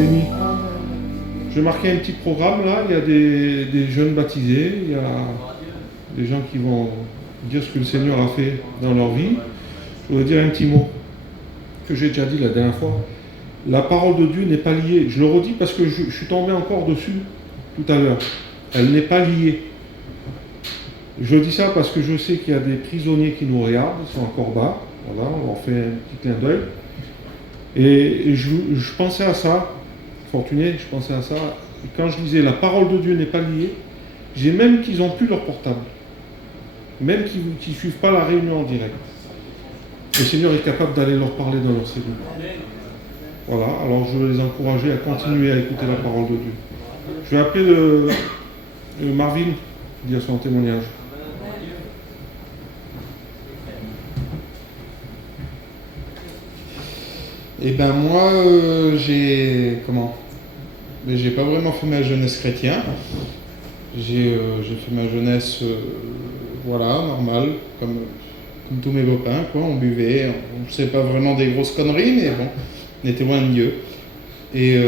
béni. Je vais marquer un petit programme là, il y a des jeunes baptisés, il y a des gens qui vont dire ce que le Seigneur a fait dans leur vie. Je voudrais dire un petit mot que j'ai déjà dit la dernière fois. La parole de Dieu n'est pas liée. Je le redis parce que je suis tombé encore dessus tout à l'heure. Elle n'est pas liée. Je dis ça parce que je sais qu'il y a des prisonniers qui nous regardent, ils sont encore bas. Voilà, on leur fait un petit clin d'œil. Et je pensais à ça, Fortuné, je pensais à ça. Et quand je disais la parole de Dieu n'est pas liée, j'ai même qu'ils n'ont plus leur portable. Même qu'ils ne suivent pas la réunion en direct. Le Seigneur est capable d'aller leur parler dans leur cellule. Voilà, alors je vais les encourager à continuer à écouter la parole de Dieu. Je vais appeler le Marvin, dire son témoignage. Eh ben moi, j'ai pas vraiment fait ma jeunesse chrétienne. J'ai fait ma jeunesse, voilà, normale, comme tous mes copains, quoi. On buvait, on faisait pas vraiment des grosses conneries, mais bon, on était loin de Dieu. Et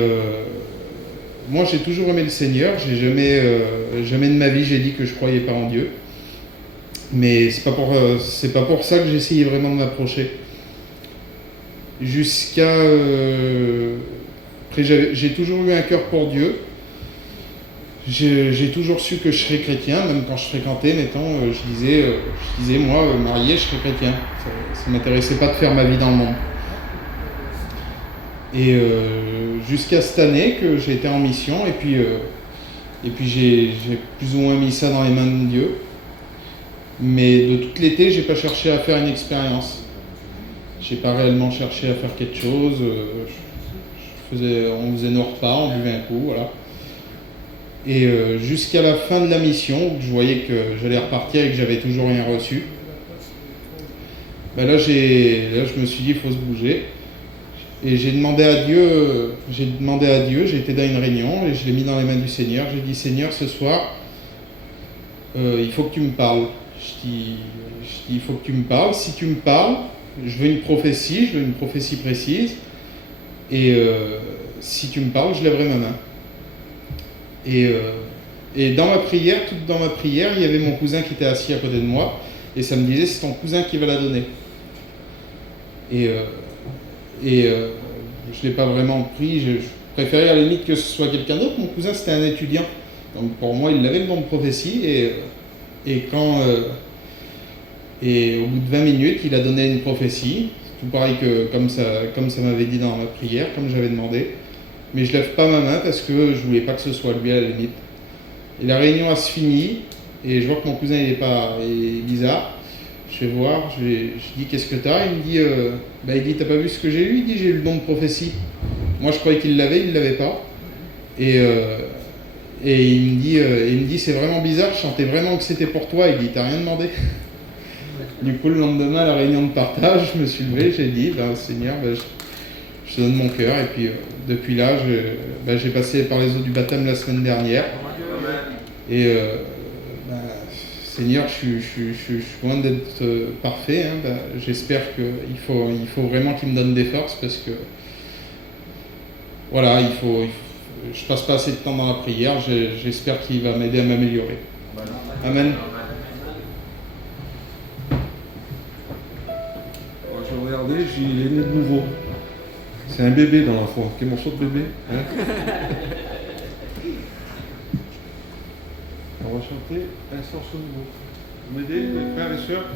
moi, j'ai toujours aimé le Seigneur. J'ai jamais de ma vie j'ai dit que je croyais pas en Dieu. Mais c'est pas pour ça que j'ai essayé vraiment de m'approcher. Jusqu'à... Après, j'ai toujours eu un cœur pour Dieu. J'ai toujours su que je serais chrétien, même quand je fréquentais, mettons, je disais, moi, marié, je serais chrétien. Ça ne m'intéressait pas de faire ma vie dans le monde. Et jusqu'à cette année que j'ai été en mission, et puis j'ai plus ou moins mis ça dans les mains de Dieu. Mais de tout l'été, j'ai pas cherché à faire une expérience. J'ai pas réellement cherché à faire quelque chose. On faisait nos repas, on buvait un coup, voilà. Et jusqu'à la fin de la mission, où je voyais que j'allais repartir et que j'avais toujours rien reçu, ben là, je me suis dit, il faut se bouger. Et j'ai demandé à Dieu, j'étais dans une réunion et je l'ai mis dans les mains du Seigneur. J'ai dit, Seigneur, ce soir, il faut que tu me parles. Je dis, il faut que tu me parles. Si tu me parles, je veux une prophétie précise. Et si tu me parles, je lèverai ma main. Et dans ma prière, il y avait mon cousin qui était assis à côté de moi. Et ça me disait, c'est ton cousin qui va la donner. Et je ne l'ai pas vraiment pris. Je préférais à la limite que ce soit quelqu'un d'autre. Mon cousin, c'était un étudiant. Donc pour moi, il avait le don de prophétie. Et au bout de 20 minutes, il a donné une prophétie. Tout pareil que comme ça m'avait dit dans ma prière, comme j'avais demandé. Mais je lève pas ma main parce que je voulais pas que ce soit lui à la limite. Et la réunion a se fini. Et je vois que mon cousin il est bizarre. Je vais voir, je dis qu'est-ce que t'as? Il me dit, t'as pas vu ce que j'ai eu? Il dit, j'ai eu le don de prophétie. Moi je croyais qu'il l'avait pas. Et il me dit, c'est vraiment bizarre, je sentais vraiment que c'était pour toi. Il dit, t'as rien demandé? Du coup, le lendemain, à la réunion de partage, je me suis levé, j'ai dit, Seigneur, je te donne mon cœur. Et puis depuis là, j'ai passé par les eaux du baptême la semaine dernière. Et Seigneur, je suis loin d'être parfait. J'espère qu'il faut vraiment qu'il me donne des forces parce que voilà, je passe pas assez de temps dans la prière. J'espère qu'il va m'aider à m'améliorer. Amen. Je regardais, il est né de nouveau. C'est un bébé dans la foi. Quel morceau de bébé, hein? On va chanter un sens nouveau. Vous m'aidez, mes frères et sœurs?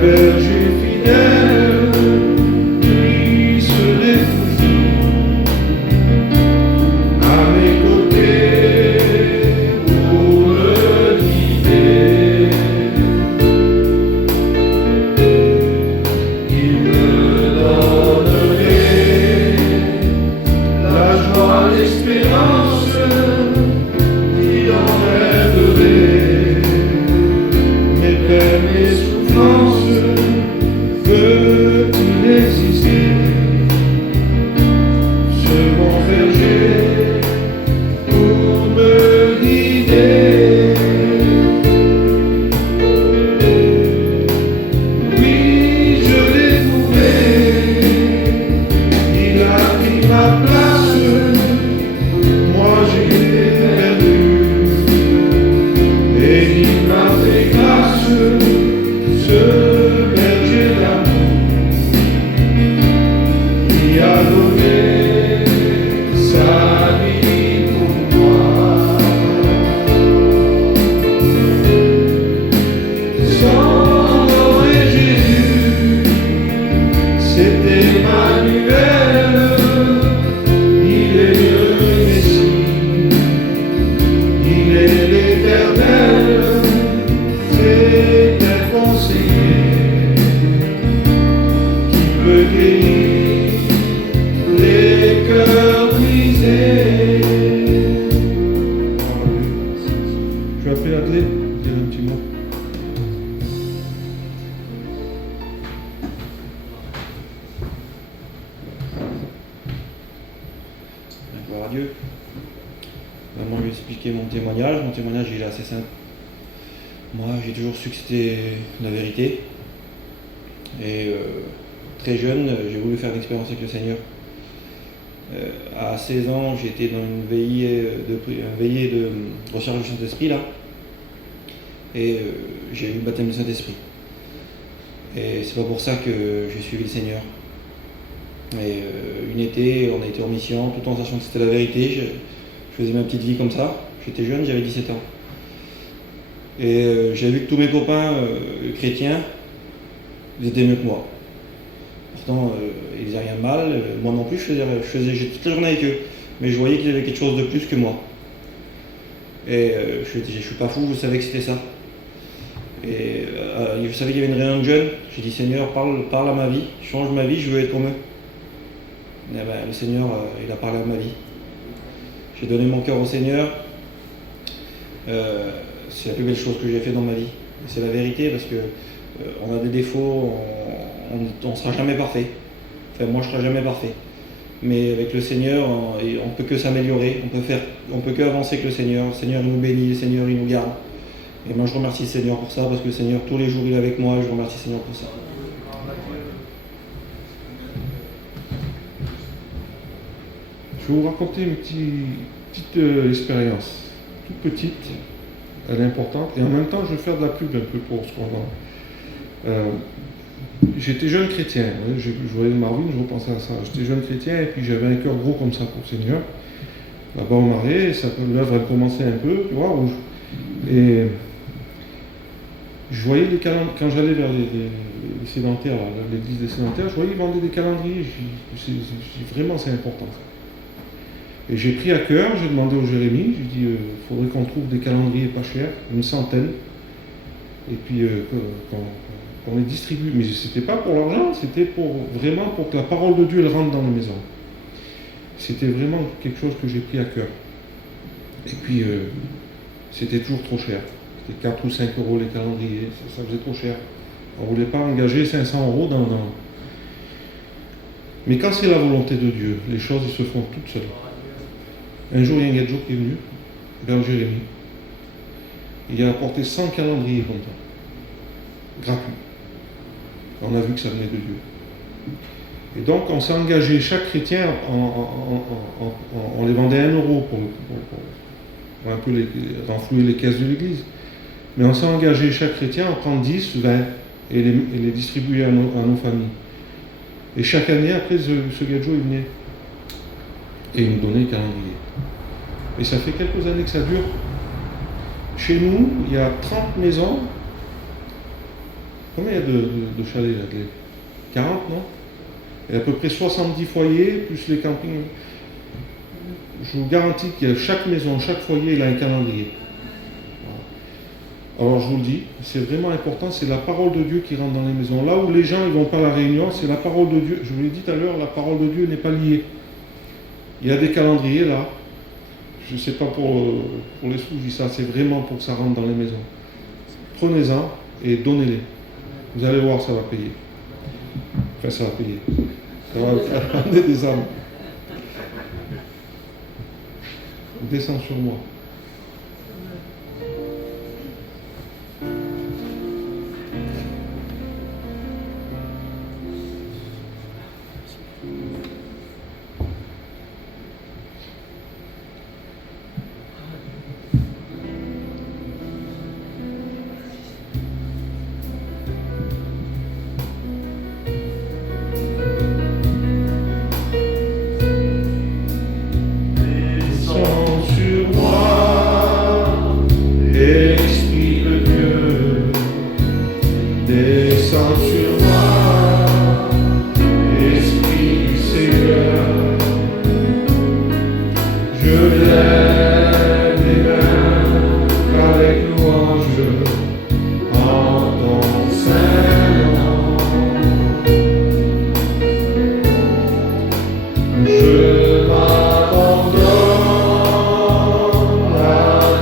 Berger fidèle, lui se ta place, moi j'ai perdu. Et il m'a fait grâce, ce berger d'amour, qui a donné sa vie pour moi. Son nom est Jésus, c'est Emmanuel, il est le Messie, il est l'Éternel, c'est un conseiller qui peut guérir les cœurs brisés. Je vais appeler Adlé, dire un petit mot. Gloire à Dieu. Maintenant, je vais expliquer mon témoignage. Mon témoignage, il est assez simple. Moi, j'ai toujours su que c'était la vérité. Et très jeune, j'ai voulu faire l'expérience avec le Seigneur. À 16 ans, j'étais dans une veillée de recherche du Saint-Esprit, là. Et j'ai eu le baptême du Saint-Esprit. Et c'est pas pour ça que j'ai suivi le Seigneur. Et une été, on a été en mission, tout en sachant que c'était la vérité. Je faisais ma petite vie comme ça. J'étais jeune, j'avais 17 ans. Et j'ai vu que tous mes copains chrétiens, ils étaient mieux que moi. Pourtant, ils faisaient rien de mal. Moi non plus, j'étais toute la journée avec eux. Mais je voyais qu'ils avaient quelque chose de plus que moi. Et je suis pas fou, je savais que c'était ça. Et je savais qu'il y avait une réunion de jeunes. J'ai dit, Seigneur, parle à ma vie, change ma vie, je veux être comme eux. Et ben, le Seigneur, il a parlé à ma vie. J'ai donné mon cœur au Seigneur. C'est la plus belle chose que j'ai fait dans ma vie. Et c'est la vérité parce que on a des défauts, on ne sera jamais parfait. Enfin, moi, je ne serai jamais parfait. Mais avec le Seigneur, on ne peut que s'améliorer, on peut que avancer avec le Seigneur. Le Seigneur, il nous bénit, le Seigneur, il nous garde. Et moi, je remercie le Seigneur pour ça, parce que le Seigneur, tous les jours, il est avec moi, et je remercie le Seigneur pour ça. Je vais vous raconter une petite expérience, toute petite, elle est importante, et en même temps je vais faire de la pub un peu pour ce qu'on va. J'étais jeune chrétien, hein, je voyais Marvin, je repensais à ça. J'étais jeune chrétien et puis j'avais un cœur gros comme ça pour le Seigneur. Là-bas au Marais, l'œuvre elle commençait un peu, tu vois, et je voyais les calendriers, quand j'allais vers les sédentaires, l'église des sédentaires, je voyais qu'ils vendaient des calendriers, je dis vraiment c'est important ça. Et j'ai pris à cœur, j'ai demandé au Jérémy, j'ai dit, il faudrait qu'on trouve des calendriers pas chers, une centaine, et puis qu'on les distribue. Mais c'était pas pour l'argent, c'était vraiment pour que la parole de Dieu elle rentre dans les maisons. C'était vraiment quelque chose que j'ai pris à cœur. Et puis, c'était toujours trop cher. C'était 4 ou 5 euros les calendriers, ça faisait trop cher. On ne voulait pas engager 500 euros dans... Mais quand c'est la volonté de Dieu, les choses ils se font toutes seules. Un jour, il y a un gadjo qui est venu, vers Jérémy. Il a apporté 100 calendriers comme ça, gratuits. On a vu que ça venait de Dieu. Et donc, on s'est engagé, chaque chrétien, on les vendait 1 euro pour un peu renflouer les caisses de l'église. Mais on s'est engagé, chaque chrétien, à prendre 10, 20 et les distribuer à nos familles. Et chaque année, après, ce gadjo, il venait et il nous donnait les calendriers. Et ça fait quelques années que ça dure. Chez nous, il y a 30 maisons. Combien il y a de chalets là? 40, non? Il y a à peu près 70 foyers, plus les campings. Je vous garantis qu'il y a chaque maison, chaque foyer, il a un calendrier. Alors je vous le dis, c'est vraiment important, c'est la parole de Dieu qui rentre dans les maisons. Là où les gens ne vont pas à la réunion, c'est la parole de Dieu. Je vous l'ai dit tout à l'heure, la parole de Dieu n'est pas liée. Il y a des calendriers là. Je ne sais pas pour les sous, je dis ça, c'est vraiment pour que ça rentre dans les maisons. Prenez-en et donnez-les. Vous allez voir, ça va payer. Enfin, ça va payer. Ça va amener des âmes. Descends sur moi. Je l'aime et même avec louange en ton saint nom. Je m'abandonne à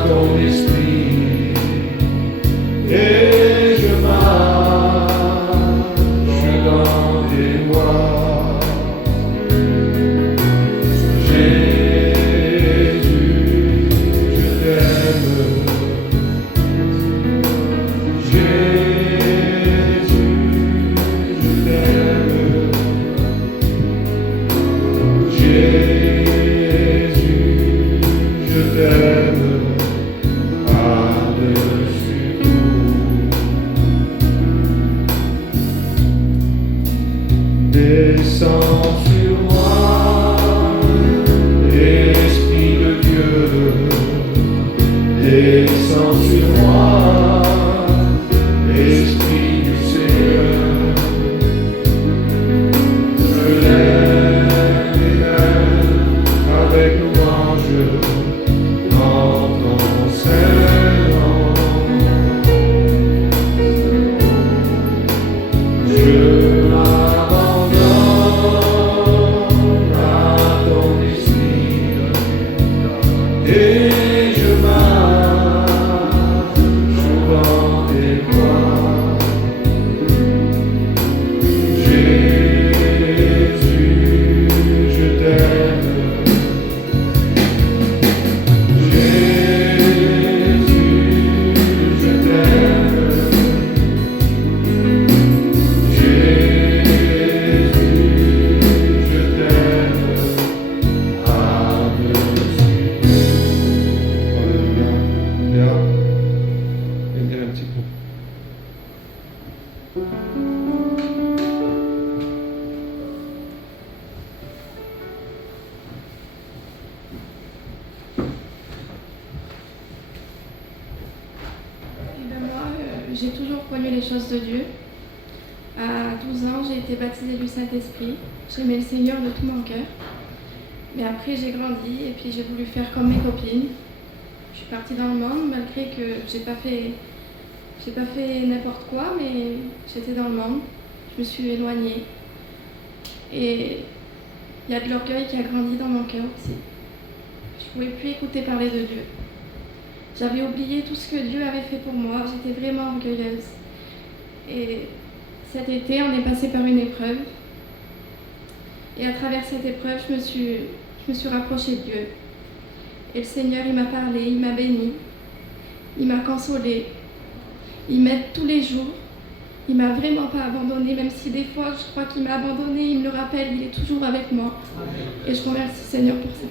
ton esprit et je marche dans tes voies. Jésus, je t'aime. Jésus, je t'aime. Jésus, je t'aime par-dessus tout. Descends sur moi, Esprit de Dieu. Descends sur moi, Esprit du Seigneur. Je l'aime et même avec louange en ton saint nom. Je m'abandonne à ton esprit et je marche dans tes voies. Jésus, je t'aime. Jésus, je t'aime. Jésus, je t'aime par-dessus tout. Alléluia. Léa, viens dire un petit peu. Eh ben moi, j'ai toujours connu les choses de Dieu. À 12 ans, j'ai été baptisée du Saint-Esprit. J'aimais le Seigneur de tout mon cœur. Mais après, j'ai grandi et puis j'ai voulu faire comme mes copines. Je suis partie dans le monde malgré que j'ai pas fait n'importe quoi, mais j'étais dans le monde. Je me suis éloignée. Et il y a de l'orgueil qui a grandi dans mon cœur aussi. Je ne pouvais plus écouter parler de Dieu. J'avais oublié tout ce que Dieu avait fait pour moi. J'étais vraiment orgueilleuse. Et cet été, on est passé par une épreuve. Et à travers cette épreuve, je me suis rapprochée de Dieu. Et le Seigneur, il m'a parlé, il m'a béni, il m'a consolée. Il m'aide tous les jours. Il m'a vraiment pas abandonnée, même si des fois je crois qu'il m'a abandonnée, il me le rappelle, il est toujours avec moi. Et je remercie le Seigneur pour ça.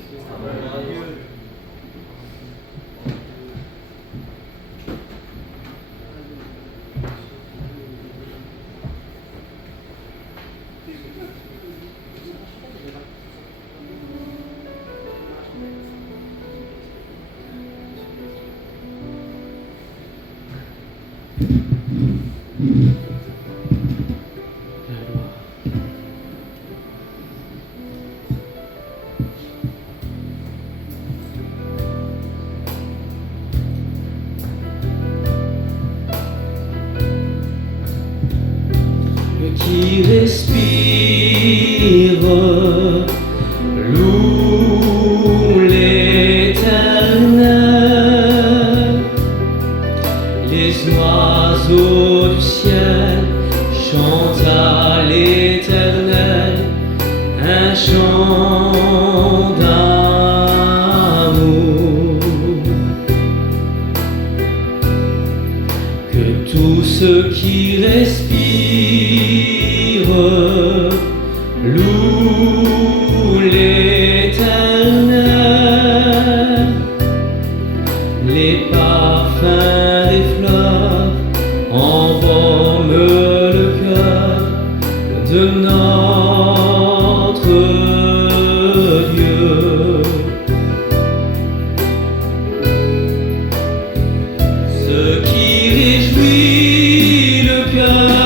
Qui respire, loue l'Éternel. Les oiseaux du ciel chantent à l'Éternel un chant d'amour. Que tous ceux qui respirent loue l'Éternel. Les parfums des fleurs embaument le cœur de notre Dieu. Ce qui réjouit le cœur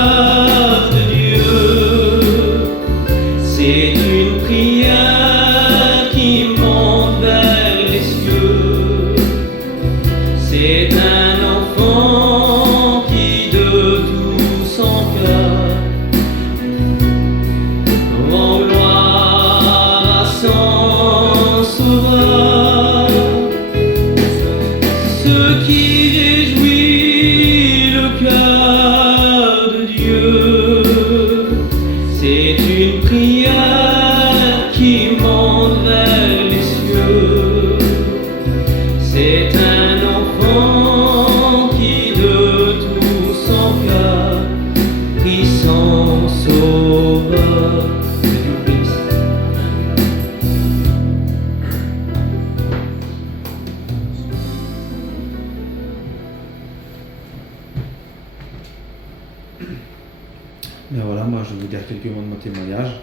vous dire quelques mots de mon témoignage.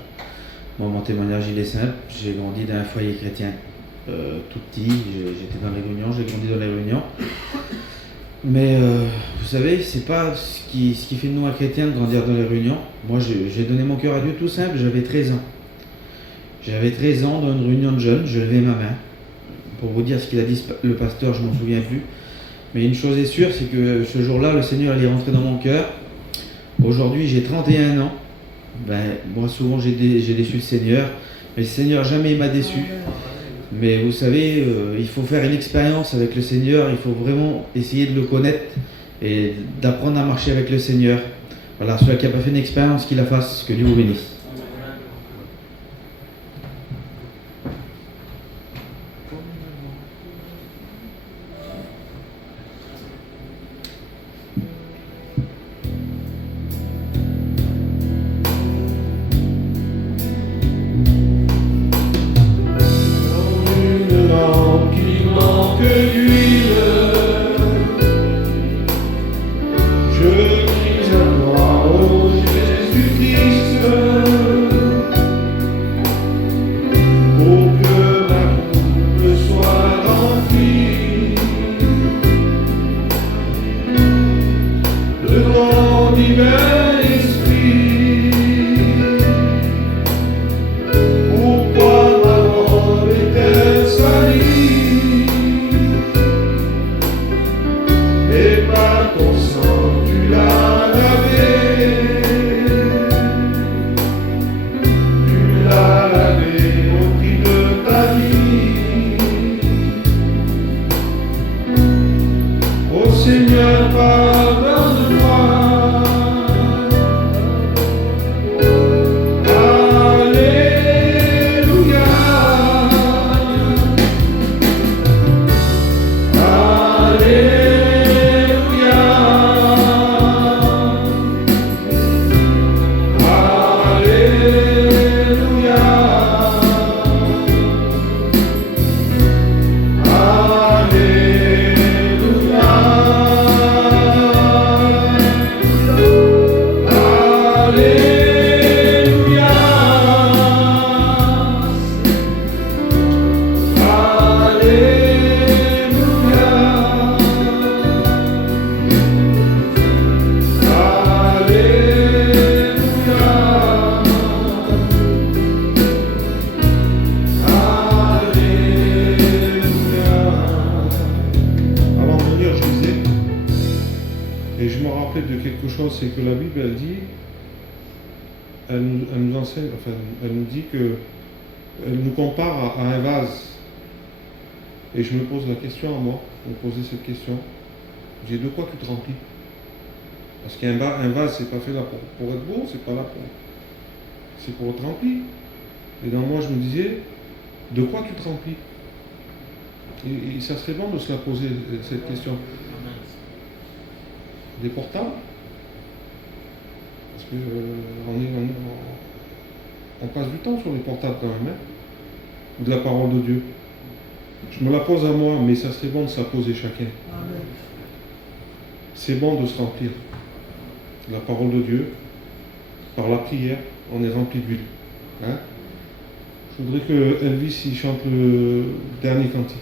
Bon, mon témoignage, il est simple. J'ai grandi dans un foyer chrétien tout petit. J'étais dans les réunions, j'ai grandi dans les réunions. Mais vous savez, c'est pas ce qui fait de nous un chrétien de grandir dans les réunions. Moi, j'ai donné mon cœur à Dieu tout simple, j'avais 13 ans. J'avais 13 ans dans une réunion de jeunes, je levais ma main. Pour vous dire ce qu'il a dit le pasteur, je m'en souviens plus. Mais une chose est sûre, c'est que ce jour-là, le Seigneur il est rentré dans mon cœur. Aujourd'hui, j'ai 31 ans. Moi, souvent, j'ai déçu le Seigneur. Mais le Seigneur, jamais il m'a déçu. Mais vous savez, il faut faire une expérience avec le Seigneur. Il faut vraiment essayer de le connaître et d'apprendre à marcher avec le Seigneur. Voilà, celui qui n'a pas fait une expérience, qu'il la fasse. Que Dieu vous bénisse. C'est que la Bible, elle dit, elle nous enseigne, enfin, elle nous dit que, elle nous compare à un vase. Et je me pose la question à moi, je me posais cette question, j'ai de quoi tu te remplis? Parce qu'un vase, c'est pas fait là pour être beau, c'est pas là pour... C'est pour être rempli. Et dans moi, je me disais, de quoi tu te remplis? Et ça serait bon de se la poser, cette question. Des portables? Parce que on passe du temps sur les portables quand même, hein, de la parole de Dieu. Je me la pose à moi, mais ça serait bon de se la poser chacun. C'est bon de se remplir de la parole de Dieu. Par la prière, on est rempli d'huile. Hein? Je voudrais que Elvis il chante le dernier cantique.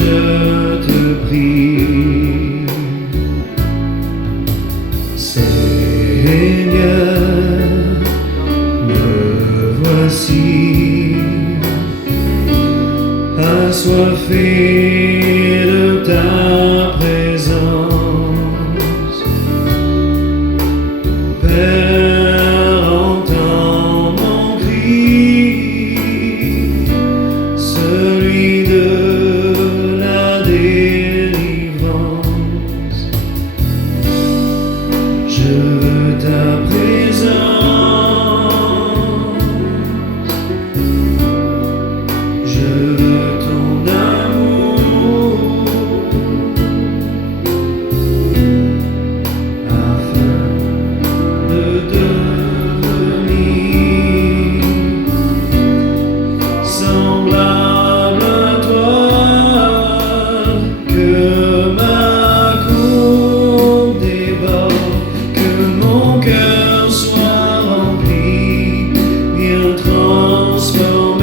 je te prie. Seigneur, me voici, assoiffé de ta présence. Père, entends mon cri, celui de la délivrance. Je veux ta présence, je veux ton amour, afin de devenir semblable à toi, que ma coupe déborde, que mon cœur soit rempli, bien transformer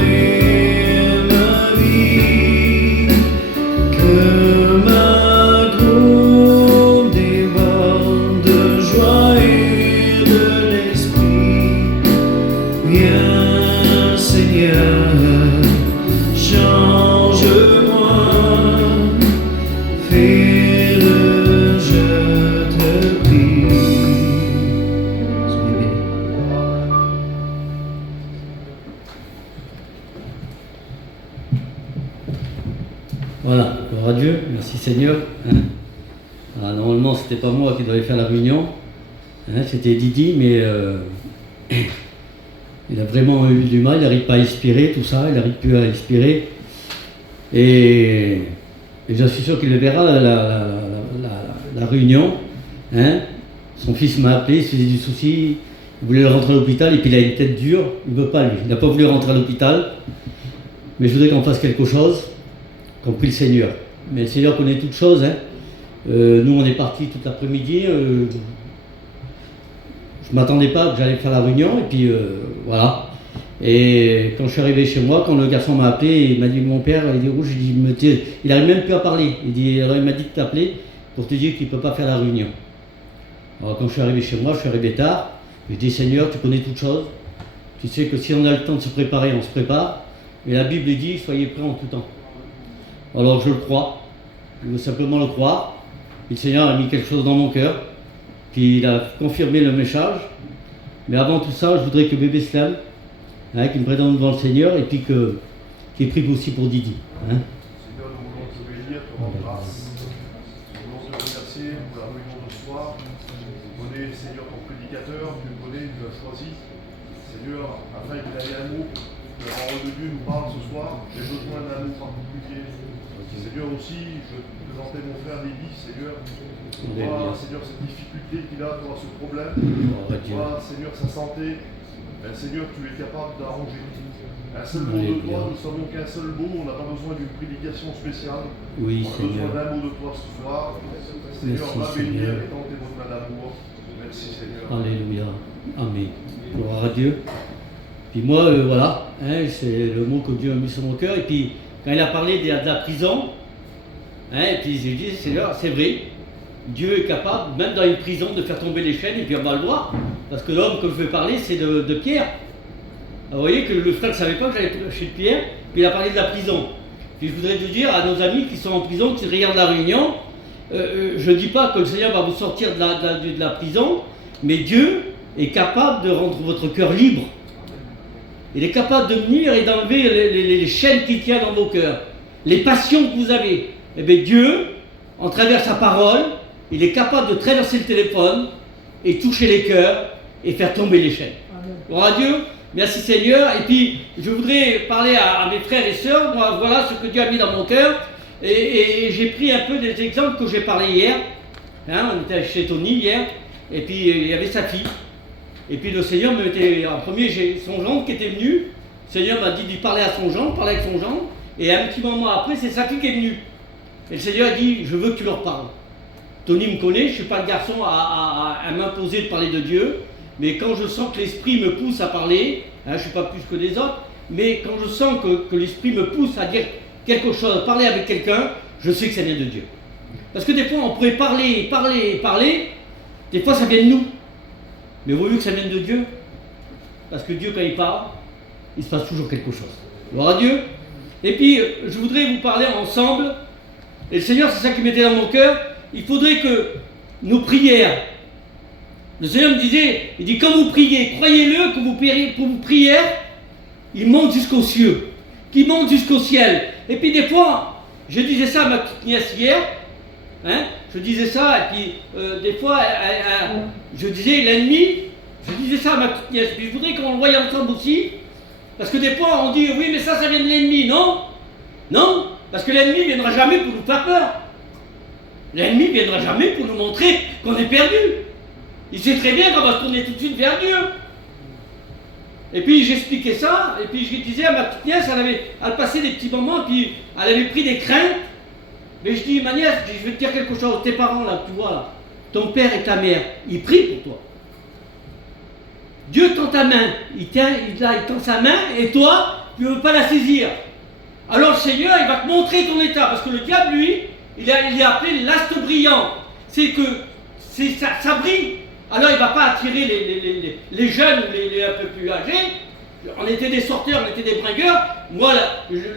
ma vie, que ma coupe déborde de joie et de l'esprit. Viens Seigneur, change-moi, fais-le, je te prie. Soyez bénis. Voilà, gloire à Dieu, merci Seigneur. Alors, normalement, c'était pas moi qui devais faire la réunion, c'était Didi, mais il a vraiment eu du mal, il n'arrive pas à inspirer tout ça, il n'arrive plus à inspirer. Et je suis sûr qu'il le verra, la réunion. Son fils m'a appelé, il se faisait du souci, il voulait rentrer à l'hôpital, et puis il a une tête dure, il ne veut pas lui, il n'a pas voulu rentrer à l'hôpital. Mais je voudrais qu'on fasse quelque chose, qu'on prie le Seigneur. Mais le Seigneur connaît toutes choses. Nous, on est partis toute l'après-midi. Je ne m'attendais pas que j'allais faire la réunion. Et puis, voilà. Et quand je suis arrivé chez moi, quand le garçon m'a appelé, il m'a dit, mon père, il dit, rouge, il n'arrive même plus à parler. Alors il m'a dit de t'appeler pour te dire qu'il ne peut pas faire la réunion. Alors quand je suis arrivé chez moi, je suis arrivé tard. Je dis, Seigneur, tu connais toutes choses. Tu sais que si on a le temps de se préparer, on se prépare. Et la Bible dit, soyez prêts en tout temps. Alors je le crois, je veux simplement le croire. Et le Seigneur a mis quelque chose dans mon cœur, puis il a confirmé le message. Mais avant tout ça, je voudrais que bébé se lève, qu'il me présente devant le Seigneur, et puis qu'il prie aussi pour Didi. Seigneur, nous voulons te bénir, te rendre grâce. Nous voulons te remercier pour la réunion de ce soir. Tu connais, Seigneur, ton prédicateur, tu le connais, tu l'as choisi. Seigneur, afin que l'amour, la parole de Dieu nous parle ce soir, j'ai besoin d'un amour particulier. Seigneur aussi, je présentais mon frère Lévi, Seigneur. Toi, Seigneur, cette difficulté qu'il a, toi, ce problème. Toi, Seigneur, sa santé. Seigneur, tu es capable d'arranger. Un seul mot de toi, nous savons qu'un seul mot, on n'a pas besoin d'une prédication spéciale. Oui, on a Seigneur. besoin d'un mot de toi ce soir. Seigneur, va bénir et tenter votre main d'amour. Merci, Seigneur. Alléluia. Amen. Gloire à Dieu. Puis moi, voilà, c'est le mot que Dieu a mis sur mon cœur. Et puis, quand il a parlé de la prison, et puis j'ai dit, Seigneur, c'est vrai, Dieu est capable, même dans une prison, de faire tomber les chaînes, et puis on va le voir. Parce que l'homme que je vais parler, c'est de Pierre. Alors, vous voyez que le frère ne savait pas que j'allais chez Pierre, puis il a parlé de la prison. Puis je voudrais te dire à nos amis qui sont en prison, qui regardent la réunion, je ne dis pas que le Seigneur va vous sortir de la prison, mais Dieu est capable de rendre votre cœur libre. Il est capable de venir et d'enlever les chaînes qui tiennent dans vos cœurs, les passions que vous avez. Eh bien Dieu, en travers sa parole, il est capable de traverser le téléphone et toucher les cœurs et faire tomber les chaînes. Gloire à Dieu, merci Seigneur. Et puis, je voudrais parler à mes frères et sœurs. Moi, voilà ce que Dieu a mis dans mon cœur. Et j'ai pris un peu des exemples que j'ai parlé hier. On était chez Tony hier. Et puis, il y avait sa fille. Et puis, le Seigneur me mettait en premier, j'ai son gendre qui était venu. Le Seigneur m'a dit d'y parler à son gendre, parler avec son gendre. Et un petit moment après, c'est sa fille qui est venue. Et le Seigneur a dit, je veux que tu leur parles. Tony me connaît, je ne suis pas le garçon à m'imposer de parler de Dieu. Mais quand je sens que l'Esprit me pousse à parler, je ne suis pas plus que des autres, mais quand je sens que l'Esprit me pousse à dire quelque chose, à parler avec quelqu'un, je sais que ça vient de Dieu. Parce que des fois, on pourrait parler, des fois ça vient de nous. Mais vaut mieux que ça vienne de Dieu. Parce que Dieu, quand il parle, il se passe toujours quelque chose. Gloire à Dieu. Et puis, je voudrais vous parler ensemble. Et le Seigneur, c'est ça qui m'était dans mon cœur. Il faudrait que nos prières, le Seigneur me disait, il dit, quand vous priez, croyez-le que vos prières, ils montent jusqu'aux cieux. Qu'ils montent jusqu'au ciel. Et puis des fois, je disais ça à ma petite nièce hier. Je disais ça, et puis des fois, je disais l'ennemi, je disais ça à ma petite nièce. Puis je voudrais qu'on le voie ensemble aussi. Parce que des fois, on dit, oui, mais ça vient de l'ennemi. Non, non, parce que l'ennemi ne viendra jamais pour nous faire peur. L'ennemi ne viendra jamais pour nous montrer qu'on est perdu. Il sait très bien qu'on va se tourner tout de suite vers Dieu. Et puis j'expliquais ça, et puis je disais à ma petite nièce, elle passait des petits moments, et puis elle avait pris des craintes. Mais je dis, ma nièce, je vais te dire quelque chose, tes parents là, tu vois là, ton père et ta mère, ils prient pour toi. Dieu tend ta main, il tend sa main, et toi, tu ne veux pas la saisir. Alors le Seigneur, il va te montrer ton état, parce que le diable, lui, il est appelé l'astre brillant. C'est que ça brille. Alors il ne va pas attirer les jeunes ou les un peu plus âgés. On était des sorteurs, on était des bringueurs. Moi,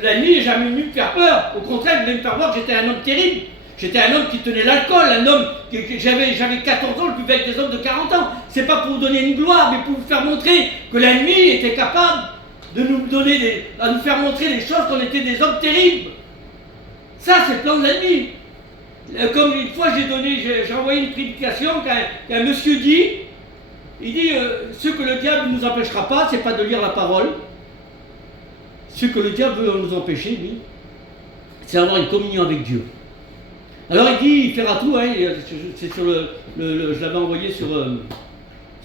la nuit, n'est jamais venu me faire peur. Au contraire, il venait me faire voir que j'étais un homme terrible. J'étais un homme qui tenait l'alcool, un homme j'avais 14 ans, je buvais avec des hommes de 40 ans. C'est pas pour vous donner une gloire, mais pour vous faire montrer que la nuit était capable de nous donner à nous faire montrer des choses qu'on était des hommes terribles. Ça, c'est le plan de l'ennemi. Comme une fois j'ai envoyé une prédication qu'un monsieur dit, il dit ce que le diable ne nous empêchera pas, c'est pas de lire la parole. Ce que le diable veut nous empêcher, lui, c'est d'avoir une communion avec Dieu. Alors il dit, il fera tout, c'est sur je l'avais envoyé sur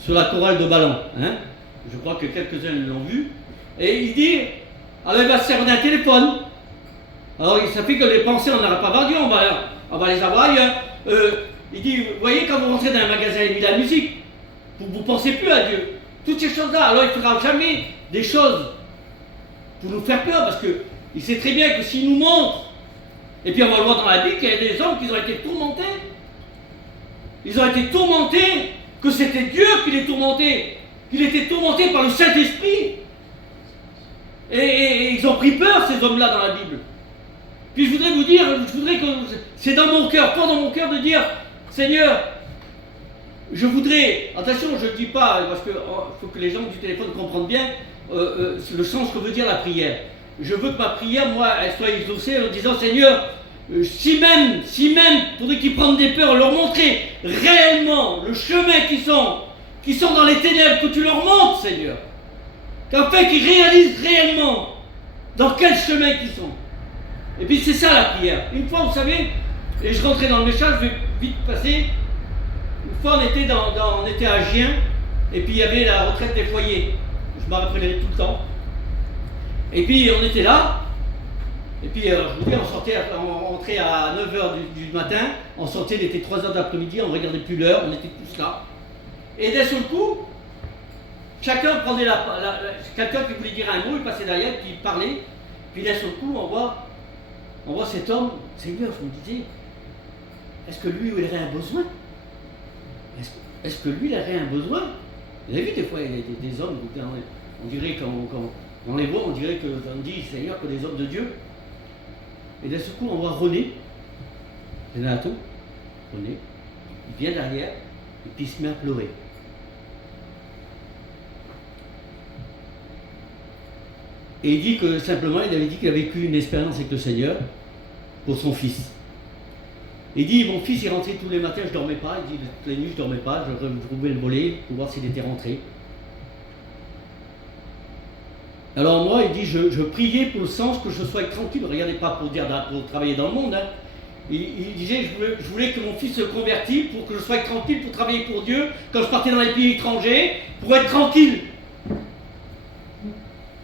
la chorale de Ballon, je crois que quelques-uns l'ont vu, et il dit, alors il va se servir d'un téléphone. Alors ça fait que les pensées, on n'aura pas voir Dieu, on va les avoir ailleurs. Il dit, vous voyez, quand vous rentrez dans un magasin et il y a de la musique, vous ne pensez plus à Dieu. Toutes ces choses-là, alors il ne fera jamais des choses pour nous faire peur, parce qu'il sait très bien que s'il nous montre, et puis on va le voir dans la Bible, qu'il y a des hommes qui ont été tourmentés. Ils ont été tourmentés, que c'était Dieu qui les tourmentait, qu'il était tourmenté par le Saint-Esprit. Et ils ont pris peur, ces hommes-là, dans la Bible. Puis je voudrais que c'est dans mon cœur, fort dans mon cœur, de dire, Seigneur, je voudrais, attention, je ne dis pas, parce qu'il faut que les gens du téléphone comprennent bien le sens que veut dire la prière. Je veux que ma prière, moi, elle soit exaucée en disant, Seigneur, si même, il faudrait qu'ils prennent des peurs, leur montrer réellement le chemin qui sont dans les ténèbres, que tu leur montres, Seigneur. Qu'afin qu'ils réalisent réellement dans quel chemin ils sont. Et puis c'est ça la prière. Une fois, vous savez, et je rentrais dans le message, je vais vite passer. Une fois, on était à Gien, et puis il y avait la retraite des foyers. Je m'en rappellerai tout le temps. Et puis on était là, et puis je vous dis, on rentrait à 9h du matin, on sortait, il était 3h d'après-midi, on ne regardait plus l'heure, on était tous là. Et d'un seul coup, chacun prenait quelqu'un qui voulait dire un mot, il passait derrière, puis il parlait, puis d'un seul coup, on voit cet homme, Seigneur, je me disais, est-ce que lui, il aurait un besoin? Est-ce que lui, il aurait un besoin? Vous avez vu des fois, il y a des hommes, on dirait on les voit, on dirait qu'on dit, Seigneur, que des hommes de Dieu. Et d'un seul coup, on voit René, Renato, René, il vient derrière, et puis il se met à pleurer. Et il dit que simplement, il avait dit qu'il a vécu une expérience avec le Seigneur pour son fils. Il dit, mon fils est rentré tous les matins, je ne dormais pas. Il dit, toutes les nuits, je ne dormais pas, je rouvrais le volet pour voir s'il était rentré. Alors moi, il dit, je priais pour le sens que je sois tranquille. Regardez, pas pour travailler dans le monde. Il disait, je voulais que mon fils se convertisse pour que je sois tranquille pour travailler pour Dieu. Quand je partais dans les pays étrangers, pour être tranquille.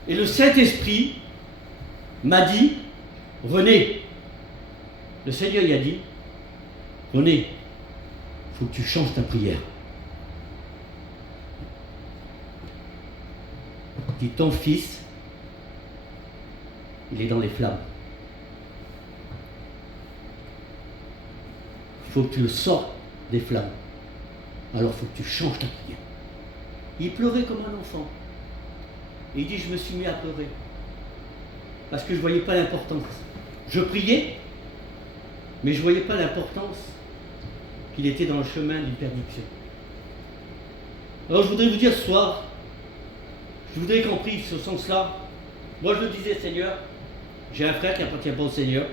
Et le Saint-Esprit m'a dit, René, le Seigneur y a dit, René, il faut que tu changes ta prière. Dis, ton fils, il est dans les flammes. il faut que tu le sortes des flammes. Alors il faut que tu changes ta prière. Il pleurait comme un enfant. Et il dit, je me suis mis à pleurer. Parce que je ne voyais pas l'importance. Je priais, mais je ne voyais pas l'importance qu'il était dans le chemin d'une perdition. Alors je voudrais vous dire ce soir, je voudrais qu'on prie ce sens-là. Moi je le disais, Seigneur, j'ai un frère qui n'appartient pas au Seigneur,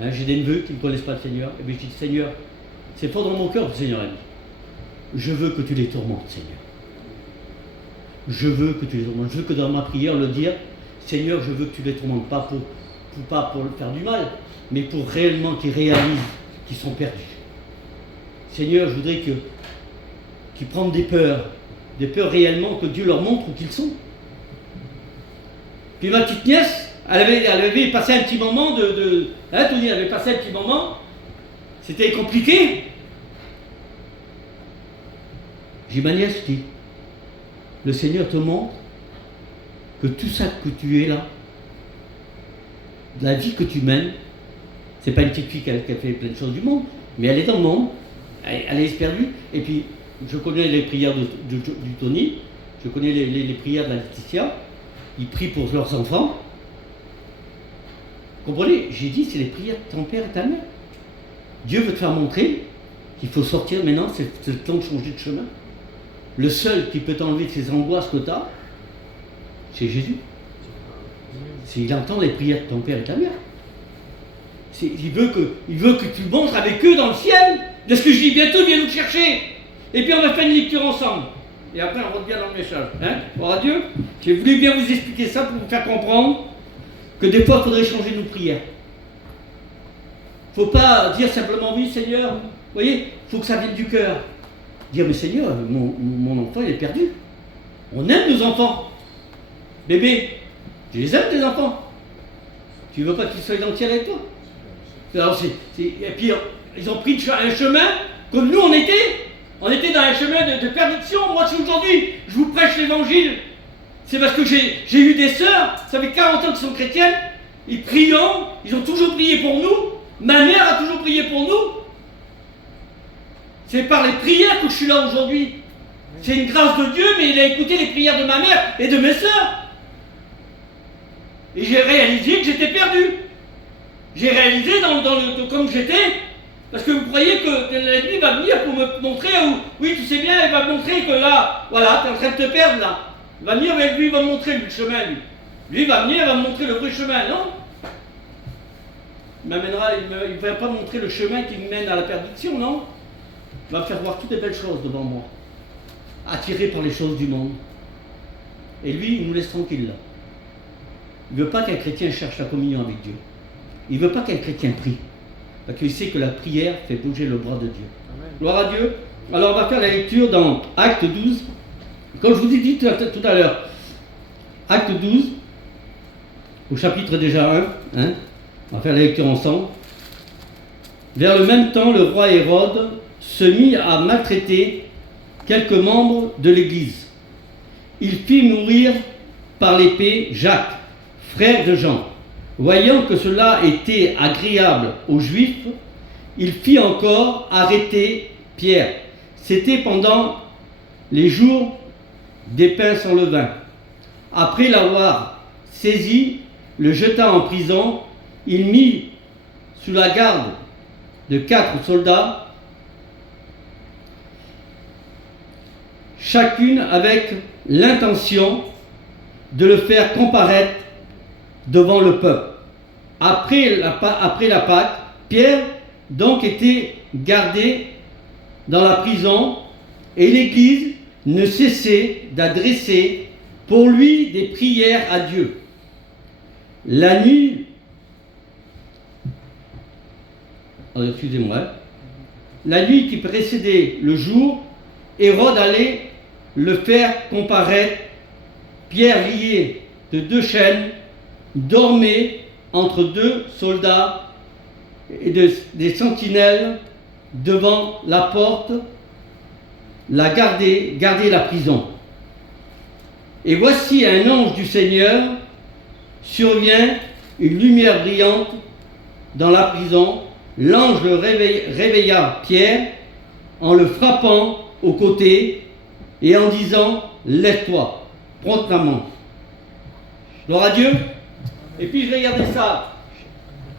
hein, j'ai des neveux qui ne connaissent pas le Seigneur, et bien je dis, Seigneur, c'est fort dans mon cœur, le Seigneur a dit, je veux que tu les tourmentes, Seigneur. Je veux que tu les tourmentes. Je veux que dans ma prière, le dire, Seigneur, je veux que tu les tourmentes, pas pour faire du mal, mais pour réellement qu'ils réalisent qu'ils sont perdus. Seigneur, je voudrais qu'ils prennent des peurs réellement, que Dieu leur montre où qu'ils sont. Puis ma petite nièce, elle avait passé un petit moment Tony, elle avait passé un petit moment, c'était compliqué. J'ai ma nièce qui, le Seigneur te montre que tout ça que tu es là, la vie que tu mènes, c'est pas une petite fille qui a fait plein de choses du monde, mais elle est dans le monde, elle est perdue, et puis je connais les prières du Tony, je connais les prières de la Laetitia, ils prient pour leurs enfants. Comprenez, j'ai dit, c'est les prières de ton père et ta mère. Dieu veut te faire montrer qu'il faut sortir maintenant, c'est le temps de changer de chemin. Le seul qui peut t'enlever ces angoisses que tu as, c'est Jésus. Il entend les prières de ton père et ta mère. Il veut que tu montres avec eux dans le ciel. De ce que je dis, bientôt, viens nous chercher. Et puis on va faire une lecture ensemble. Et après, on revient dans le message. Gloire à Dieu. J'ai voulu bien vous expliquer ça pour vous faire comprendre que des fois, il faudrait changer nos prières. Il ne faut pas dire simplement, oui, Seigneur. Vous voyez, il faut que ça vienne du cœur. Dire, mais Seigneur, mon enfant, il est perdu. On aime nos enfants. Bébé, je les aime, tes enfants. Tu ne veux pas qu'ils soient dans le ciel avec toi? Alors, et puis, ils ont pris un chemin comme nous, on était dans un chemin de perdition. Moi, si aujourd'hui, je vous prêche l'évangile, c'est parce que j'ai eu des sœurs, ça fait 40 ans qu'ils sont chrétiennes, ils prient, ils ont toujours prié pour nous, ma mère a toujours prié pour nous. C'est par les prières que je suis là aujourd'hui. C'est une grâce de Dieu, mais il a écouté les prières de ma mère et de mes sœurs. Et j'ai réalisé que j'étais perdu. J'ai réalisé comme j'étais, parce que vous croyez que l'ennemi va venir pour me montrer, oui, tu sais bien, il va me montrer que là, voilà, tu es en train de te perdre là. Il va venir, mais lui, il va me montrer le chemin, lui. Lui, il va venir, il va me montrer le vrai chemin, non? Il ne va pas me montrer le chemin qui me mène à la perdition, non? Il va me faire voir toutes les belles choses devant moi, attiré par les choses du monde. Et lui, il nous laisse tranquille là. Il ne veut pas qu'un chrétien cherche la communion avec Dieu. Il ne veut pas qu'un chrétien prie. Parce qu'il sait que la prière fait bouger le bras de Dieu. Amen. Gloire à Dieu. Alors on va faire la lecture dans Acte 12. Comme je vous ai dit tout à l'heure, Acte 12, au chapitre déjà 1, on va faire la lecture ensemble. Vers le même temps, le roi Hérode se mit à maltraiter quelques membres de l'Église. Il fit mourir par l'épée Jacques, frère de Jean. Voyant que cela était agréable aux Juifs, il fit encore arrêter Pierre. C'était pendant les jours des pains sans levain. Après l'avoir saisi, le jeta en prison, il mit sous la garde de 4 soldats, chacune avec l'intention de le faire comparaître devant le peuple. Après la Pâque, Pierre donc était gardé dans la prison et l'Église ne cessait d'adresser pour lui des prières à Dieu. La nuit, la nuit qui précédait le jour, Hérode allait le faire comparaître. Pierre, lié de 2 chaînes, dormait entre 2 soldats et des sentinelles devant la porte, garder la prison. Et voici un ange du Seigneur survient, une lumière brillante dans la prison, l'ange réveilla Pierre en le frappant au côté et en disant « Lève-toi, prends ta main. » Gloire à Dieu. Et puis je regardais ça.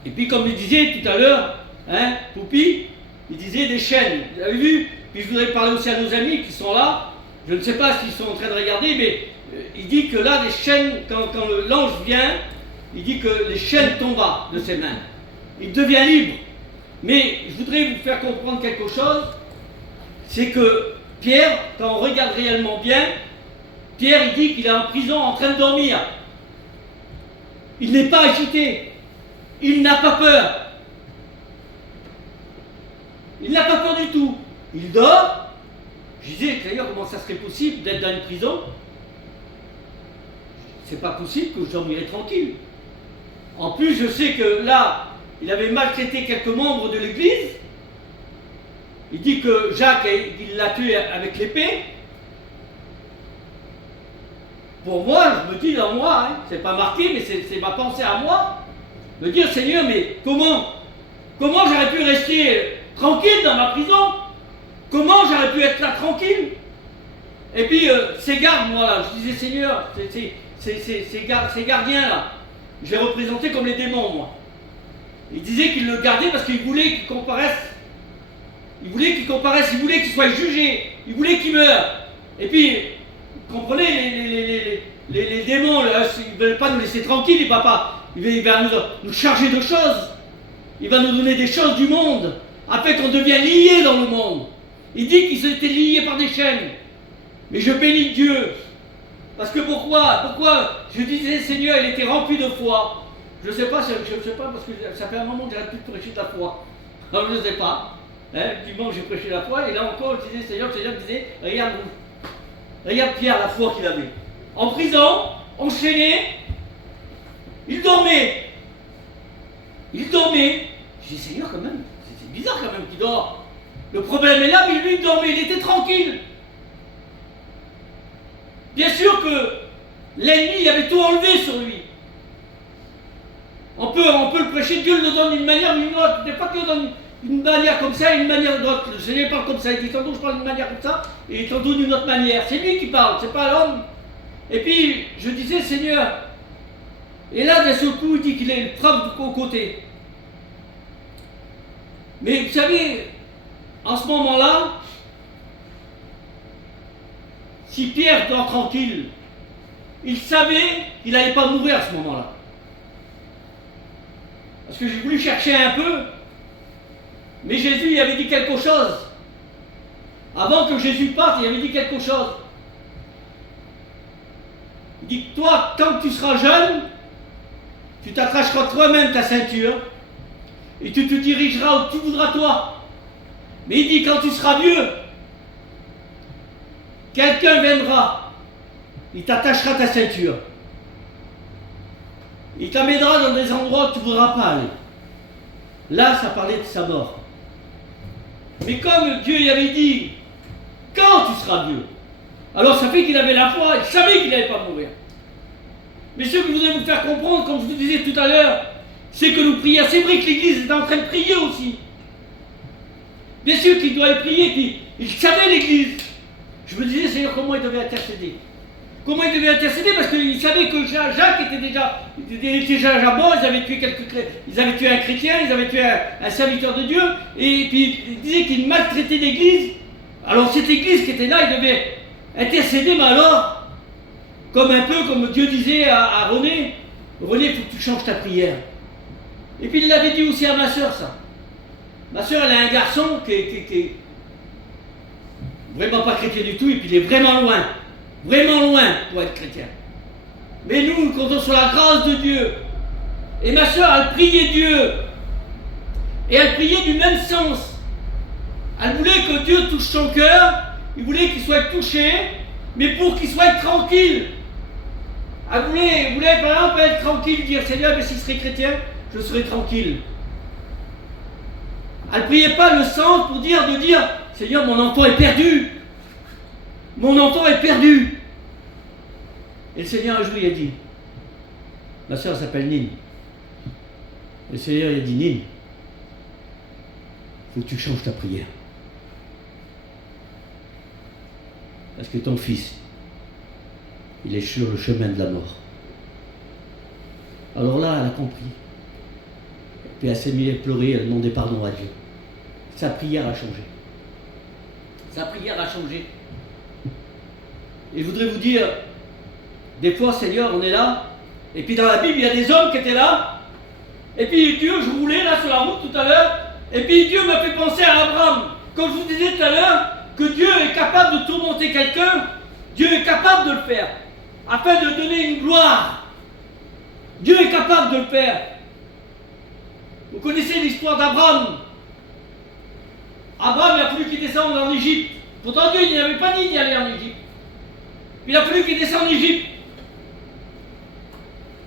Et puis comme il disait tout à l'heure, hein, Poupi, il disait des chaînes. Vous avez vu? Puis je voudrais parler aussi à nos amis qui sont là. Je ne sais pas s'ils sont en train de regarder, mais il dit que là, des chaînes, quand l'ange vient, il dit que les chaînes tombent de ses mains. Il devient libre. Mais je voudrais vous faire comprendre quelque chose, c'est que Pierre, quand on regarde réellement bien, Pierre, il dit qu'il est en prison en train de dormir. Il n'est pas agité. Il n'a pas peur. Il n'a pas peur du tout. Il dort. Je disais, d'ailleurs, comment ça serait possible d'être dans une prison? C'est pas possible que je dormirais tranquille. En plus, je sais que là, il avait maltraité quelques membres de l'église. Il dit que Jacques, il l'a tué avec l'épée. Pour moi, je me dis dans moi, hein, c'est pas marqué, mais c'est ma pensée à moi, me dire, Seigneur, mais comment j'aurais pu rester tranquille dans ma prison? Comment j'aurais pu être là tranquille? Et puis, ces gardes, moi, là, je disais, Seigneur, ces gardiens, là, je les représentais comme les démons, moi. Il disait qu'il le gardait parce qu'il voulait qu'il comparaisse. Il voulait qu'il comparaisse, il voulait qu'il soit jugé, il voulait qu'il meure. Et puis, vous comprenez, les démons, là, ils ne veulent pas nous laisser tranquilles, papa. Il va nous charger de choses. Il va nous donner des choses du monde, afin qu'on devienne liés dans le monde. Il dit qu'ils étaient liés par des chaînes. Mais je bénis Dieu. Parce que pourquoi je disais, Seigneur, il était rempli de foi. Je ne sais pas, parce que ça fait un moment que j'arrête plus de prêcher de la foi. Alors je ne sais pas. Hein, dimanche, j'ai prêché la foi, et là encore, je disais, Seigneur, me disait, regarde Pierre, la foi qu'il avait. En prison, enchaîné, il dormait. Je dis, Seigneur, quand même, c'est bizarre quand même qu'il dort. Le problème est là, mais lui, il dormait, il était tranquille. Bien sûr que l'ennemi, il avait tout enlevé sur lui. On peut le prêcher, Dieu le donne d'une manière ou d'une autre. Il n'est pas Dieu donne une manière comme ça et une manière d'autre. Le Seigneur parle comme ça, il dit tantôt je parle d'une manière comme ça et tantôt d'une autre manière. C'est lui qui parle, c'est pas l'homme. Et puis je disais, Seigneur, et là d'un seul coup il dit qu'il est frappe au côté. Mais vous savez, en ce moment-là, si Pierre dort tranquille, il savait qu'il n'allait pas mourir à ce moment-là. Parce que j'ai voulu chercher un peu, mais Jésus il avait dit quelque chose. Avant que Jésus parte, il avait dit quelque chose. Il dit que toi, tant que tu seras jeune, tu t'attacheras toi-même ta ceinture et tu te dirigeras où tu voudras toi. Mais il dit quand tu seras vieux, quelqu'un viendra, il t'attachera ta ceinture. Il t'amènera dans des endroits où tu ne voudras pas aller. Là, ça parlait de sa mort. Mais comme Dieu y avait dit, quand tu seras vieux, alors ça fait qu'il avait la foi, il savait qu'il n'allait pas mourir. Mais ce que je voudrais vous faire comprendre, comme je vous disais tout à l'heure, c'est que nous prions. C'est vrai que l'Église est en train de prier aussi. Bien sûr qu'il doit prier, il savait l'Église. Je me disais, Seigneur, comment il devait intercéder? Comment il devait intercéder? Parce qu'il savait que Jacques était déjà mort, ils avaient tué un chrétien, ils avaient tué un serviteur de Dieu, et puis il disait qu'il maltraitait l'Église. Alors cette Église qui était là, il devait intercéder, mais alors, comme Dieu disait à René, René, il faut que tu changes ta prière. Et puis il l'avait dit aussi à ma soeur, ça. Ma soeur, elle a un garçon qui est vraiment pas chrétien du tout, et puis il est vraiment loin pour être chrétien. Mais nous comptons sur la grâce de Dieu. Et ma soeur, elle priait Dieu. Et elle priait du même sens. Elle voulait que Dieu touche son cœur, il voulait qu'il soit touché, mais pour qu'il soit tranquille. Elle voulait par exemple être tranquille, dire Seigneur, mais s'il serait chrétien, je serais tranquille. Elle ne priait pas le sang pour dire Seigneur, mon enfant est perdu. Mon enfant est perdu. Et le Seigneur un jour il a dit, ma soeur s'appelle Nine. Le Seigneur il a dit, Nine, faut que tu changes ta prière. Parce que ton fils, il est sur le chemin de la mort. Alors là, elle a compris. Puis elle s'est mise à pleurer, elle a demandé pardon à Dieu. Sa prière a changé. Sa prière a changé. Et je voudrais vous dire, des fois, Seigneur, on est là, et puis dans la Bible, il y a des hommes qui étaient là, et puis Dieu, je roulais là sur la route tout à l'heure, et puis Dieu m'a fait penser à Abraham. Comme je vous disais tout à l'heure, que Dieu est capable de tourmenter quelqu'un, Dieu est capable de le faire, afin de donner une gloire. Dieu est capable de le faire. Vous connaissez l'histoire d'Abraham. Abraham, il a fallu qu'il descende en Égypte. Pourtant, Dieu n'avait pas dit d'y aller en Égypte. Il a fallu qu'il descende en Égypte.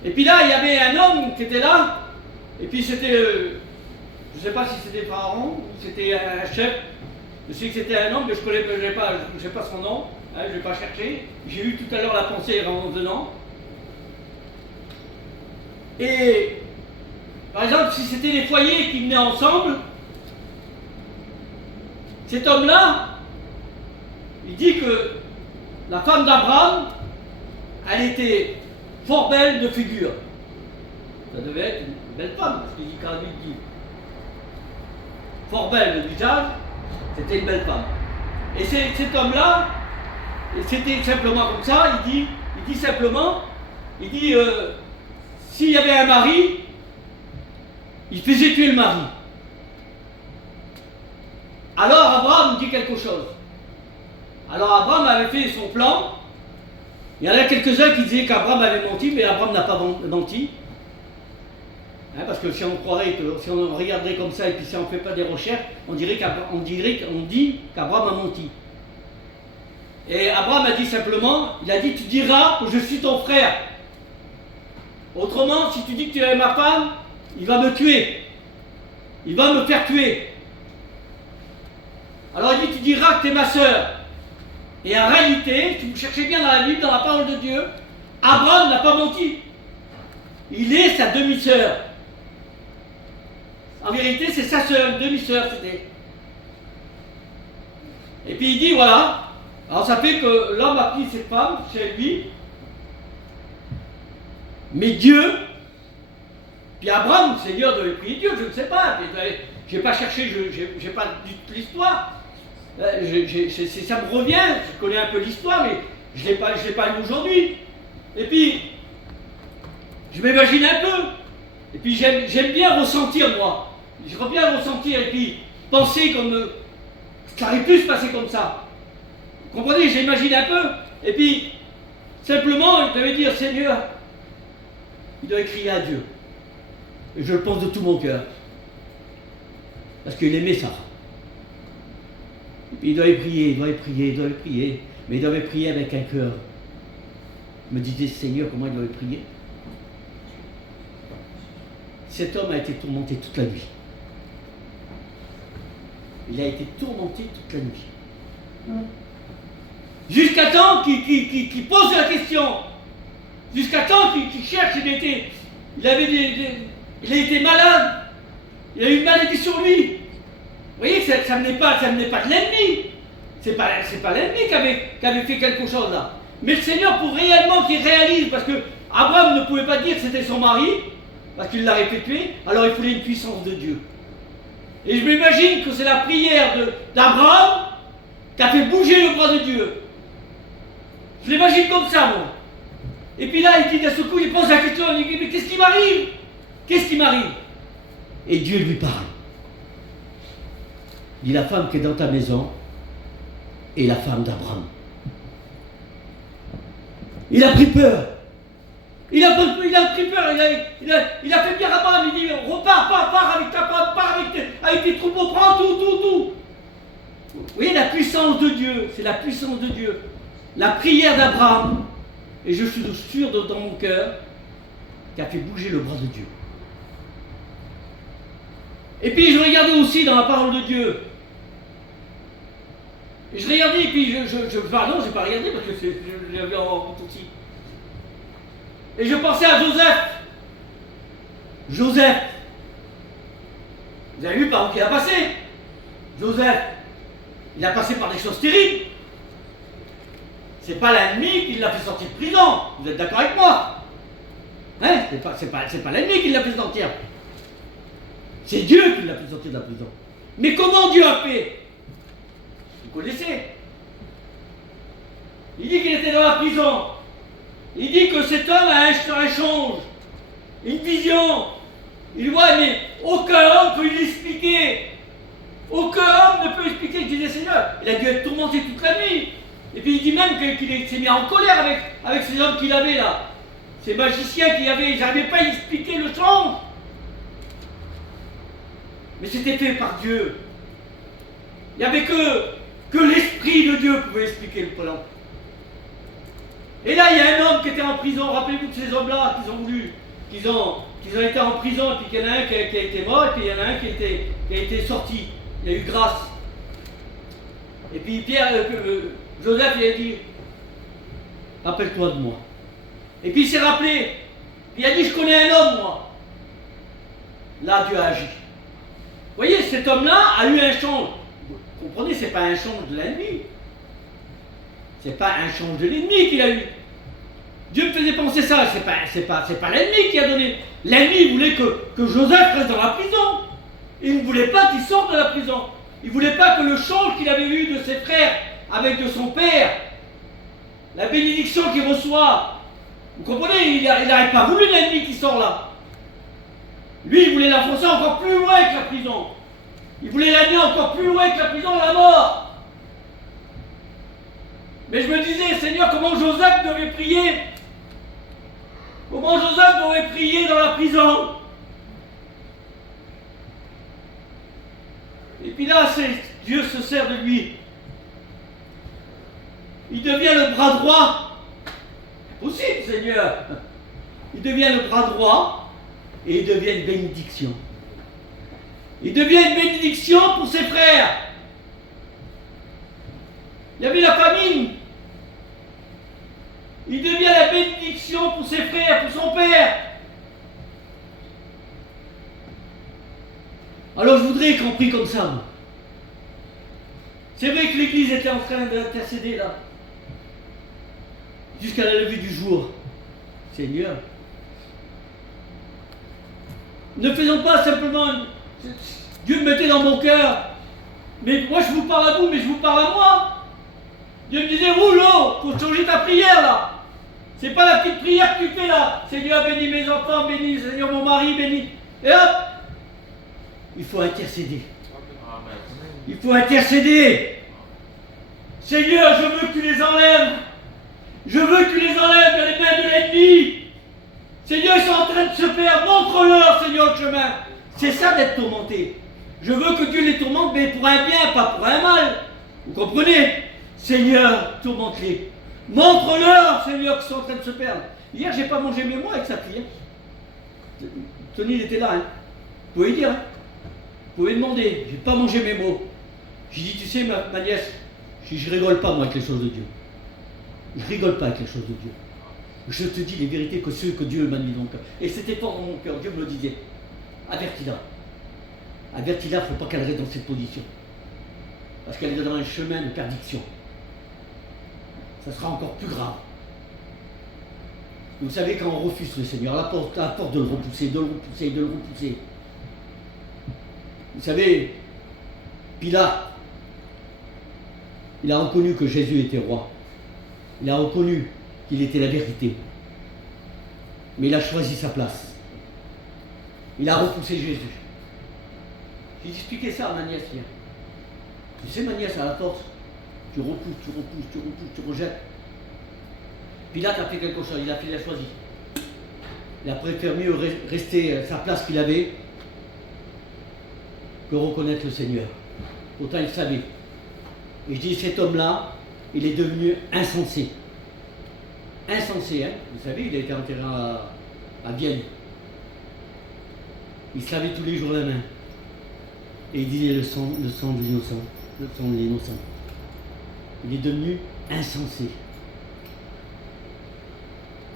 Et puis là, il y avait un homme qui était là. Et puis c'était, je ne sais pas si c'était Pharaon ou c'était un chef. Je sais que c'était un homme, mais je ne sais pas son nom. Hein, je ne vais pas chercher. J'ai eu tout à l'heure la pensée en venant. Et par exemple, si c'était les foyers qui venaient ensemble, cet homme-là, il dit que la femme d'Abraham, elle était fort belle de figure. Ça devait être une belle femme, parce qu'il dit quand même, il dit fort belle de visage, c'était une belle femme. Et cet homme-là, c'était simplement comme ça, il dit simplement, s'il y avait un mari, il faisait tuer le mari. Alors Abraham dit quelque chose. Alors Abraham avait fait son plan. Il y en a quelques-uns qui disaient qu'Abraham avait menti, mais Abraham n'a pas menti. Hein, parce que si on croirait que, si on regarderait comme ça et puis si on ne fait pas des recherches, on dit qu'Abraham a menti. Et Abraham a dit simplement, il a dit, tu diras que je suis ton frère. Autrement, si tu dis que tu es ma femme, il va me tuer. Il va me faire tuer. Alors il dit, tu diras que tu es ma sœur. Et en réalité, si vous cherchez bien dans la Bible, dans la parole de Dieu, Abraham n'a pas menti. Il est sa demi-sœur. En vérité, c'est sa sœur, une demi-sœur, c'était. Et puis il dit, voilà. Alors ça fait que l'homme a pris cette femme chez lui. Mais Dieu, puis Abraham, le Seigneur devait prier Dieu, je ne sais pas. Je n'ai pas cherché, je n'ai pas du l'histoire. Ça me revient, je connais un peu l'histoire, mais je ne l'ai pas lu aujourd'hui. Et puis, je m'imagine un peu. Et puis, j'aime bien ressentir, moi. J'aime bien ressentir et puis penser comme ça aurait pu se passer comme ça. Vous comprenez, j'imagine un peu. Et puis, simplement, il devait dire, Seigneur, il doit crier à Dieu. Et je le pense de tout mon cœur. Parce qu'il aimait ça. Et puis il doit prier. Mais il doit prier avec un cœur. Je me disais, Seigneur, comment il doit prier? Cet homme a été tourmenté toute la nuit. Il a été tourmenté toute la nuit. Jusqu'à temps qu'il pose la question. Jusqu'à temps qu'il cherche, il a été malade. Il a eu une maladie sur lui. Vous voyez que ça ne venait pas de l'ennemi. C'est pas l'ennemi qui avait fait quelque chose là. Mais le Seigneur, pour réellement qu'il réalise, parce que Abraham ne pouvait pas dire que c'était son mari, parce qu'il l'a répété, alors il fallait une puissance de Dieu. Et je m'imagine que c'est la prière d'Abraham qui a fait bouger le bras de Dieu. Je l'imagine comme ça, moi. Et puis là, il dit d'un seul coup, il pose la question, il dit, mais qu'est-ce qui m'arrive? Qu'est-ce qui m'arrive? Et Dieu lui parle. Il dit, la femme qui est dans ta maison est la femme d'Abraham. Il a pris peur. Il a pris peur. Il a fait bien Abraham. Il dit, pars avec ta femme, pars avec tes troupeaux, prends tout. Vous voyez la puissance de Dieu, c'est la puissance de Dieu. La prière d'Abraham, et je suis sûr dans mon cœur, qui a fait bouger le bras de Dieu. Et puis je regardais aussi dans la parole de Dieu. Et je regardais, et puis non, je n'ai pas regardé parce que je l'avais en route aussi. Et je pensais à Joseph. Joseph. Vous avez vu par où il a passé? Joseph, il a passé par des choses terribles. C'est pas l'ennemi qui l'a fait sortir de prison. Vous êtes d'accord avec moi? Hein? C'est pas l'ennemi qui l'a fait sortir. C'est Dieu qui l'a fait sortir de la prison. Mais comment Dieu a fait? Vous connaissez? Il dit qu'il était dans la prison. Il dit que cet homme a un change, une vision. Il voit, mais aucun homme peut lui expliquer. Aucun homme ne peut expliquer. Il disait, Seigneur, il a dû être tourmenté toute la nuit. Et puis il dit même qu'il s'est mis en colère avec ces hommes qu'il avait là. Ces magiciens qu'il avait, ils n'arrivaient pas à expliquer le change. Mais c'était fait par Dieu. Il n'y avait que l'Esprit de Dieu pouvait expliquer le plan. Et là, il y a un homme qui était en prison. Rappelez-vous de ces hommes-là qu'ils ont été en prison, et puis qu'il y en a un qui a été mort, et puis il y en a un qui a été sorti. Il y a eu grâce. Et puis Joseph, il a dit, rappelle-toi de moi. Et puis il s'est rappelé. Il a dit, je connais un homme, moi. Là, Dieu a agi. Vous voyez, cet homme-là a eu un change. Vous comprenez, c'est pas un change de l'ennemi. C'est pas un change de l'ennemi qu'il a eu. Dieu me faisait penser ça. C'est pas l'ennemi qui a donné. L'ennemi voulait que Joseph reste dans la prison. Il ne voulait pas qu'il sorte de la prison. Il ne voulait pas que le change qu'il avait eu de ses frères avec de son père, la bénédiction qu'il reçoit, vous comprenez, il n'aurait pas voulu l'ennemi qui sort là. Lui, il voulait l'enfoncer encore plus loin que la prison. Il voulait l'amener encore plus loin que la prison, la mort. Mais je me disais, Seigneur, comment Joseph devait prier? Comment Joseph devait prier dans la prison? Et puis là, Dieu se sert de lui. Il devient le bras droit. Possible, Seigneur. Il devient le bras droit et il devient une bénédiction. Il devient une bénédiction pour ses frères. Il y avait la famine. Il devient la bénédiction pour ses frères, pour son père. Alors je voudrais qu'on prie comme ça. Moi. C'est vrai que l'Église était en train d'intercéder là. Jusqu'à la levée du jour. Seigneur. Ne faisons pas simplement... Dieu me mettait dans mon cœur. Mais moi je vous parle à vous, mais je vous parle à moi. Dieu me disait, rouleau, faut changer ta prière là. C'est pas la petite prière que tu fais là. Seigneur, bénis mes enfants, bénis Seigneur mon mari, bénis. Et hop, il faut intercéder. Il faut intercéder. Seigneur, je veux que tu les enlèves. Je veux que tu les enlèves de les mains de l'ennemi. Seigneur, ils sont en train de se perdre. Montre-leur, Seigneur, le chemin. C'est ça d'être tourmenté. Je veux que Dieu les tourmente, mais pour un bien, pas pour un mal. Vous comprenez? Seigneur, tourmente-les. Montre-leur, Seigneur, qu'ils sont en train de se perdre. Hier, j'ai pas mangé mes mots avec sa fille. Tony, il était là. Hein. Vous pouvez dire. Hein. Vous pouvez demander. J'ai pas mangé mes mots. J'ai dit, tu sais, ma nièce, je rigole pas, moi, avec les choses de Dieu. Je rigole pas avec les choses de Dieu. Je te dis les vérités que ceux que Dieu m'a mis dans mon cœur. Et c'était fort dans mon cœur. Dieu me le disait. Avertis-la. Avertis-la, il ne faut pas qu'elle reste dans cette position. Parce qu'elle est dans un chemin de perdition. Ça sera encore plus grave. Vous savez, quand on refuse le Seigneur, la porte de le repousser, de le repousser, de le repousser. Vous savez, Pilate, il a reconnu que Jésus était roi. Il a reconnu qu'il était la vérité. Mais il a choisi sa place. Il a repoussé Jésus. J'ai expliqué ça à ma nièce hier. Tu sais, ma nièce, à la force, tu repousses, tu repousses, tu repousses, tu rejettes. Pilate a fait quelque chose, il a choisi. Il a préféré mieux rester à sa place qu'il avait que reconnaître le Seigneur. Pourtant, il savait. Et je dis, cet homme-là, il est devenu insensé. Insensé, hein. Vous savez, il a été enterré à Vienne. Il se lavait tous les jours la main. Et il disait le sang de l'innocent. Le sang de l'innocent. Il est devenu insensé.